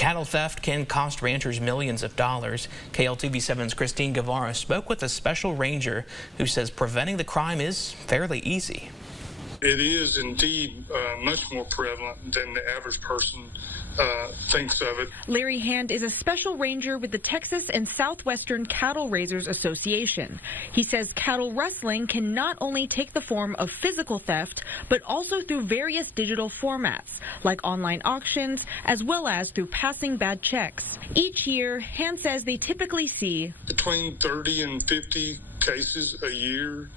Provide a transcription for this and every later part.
Cattle theft can cost ranchers millions of dollars. KLTV7's Christine Guevara spoke with a special ranger who says preventing the crime is fairly easy. It is indeed much more prevalent than the average person thinks of it. Larry Hand is a special ranger with the Texas and Southwestern Cattle Raisers Association. He says cattle rustling can not only take the form of physical theft, but also through various digital formats, like online auctions, as well as through passing bad checks. Each year, Hand says they typically see between 30 and 50 cases a year.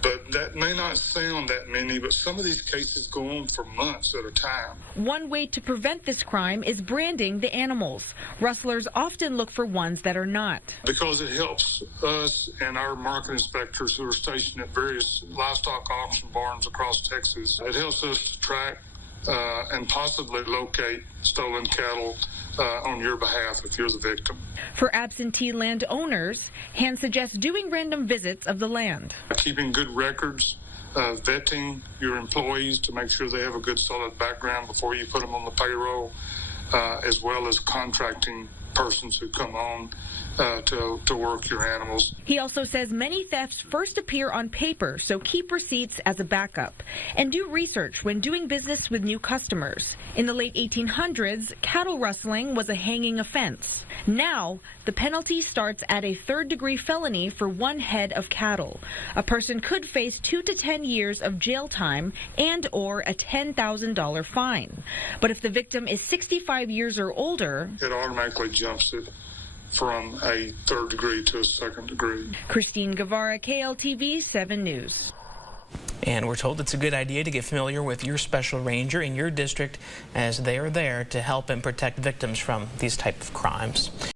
But that may not sound that many, but some of these cases go on for months at a time. One way to prevent this crime is branding the animals. Rustlers often look for ones that are not. Because it helps us and our market inspectors who are stationed at various livestock auction barns across Texas. It helps us to track and possibly locate stolen cattle on your behalf if you're the victim. For absentee land owners, Hand suggests doing random visits of the land. Keeping good records, vetting your employees to make sure they have a good solid background before you put them on the payroll, as well as contracting persons who come on to work your animals. He also says many thefts first appear on paper, so keep receipts as a backup. And do research when doing business with new customers. In the late 1800s, cattle rustling was a hanging offense. Now, the penalty starts at a third-degree felony for one head of cattle. A person could face 2 to 10 years of jail time and or a $10,000 fine. But if the victim is 65 years or older, it automatically jumps it from a third degree to a second degree. Christine Guevara, KLTV 7 News. And we're told it's a good idea to get familiar with your special ranger in your district, as they are there to help and protect victims from these type of crimes.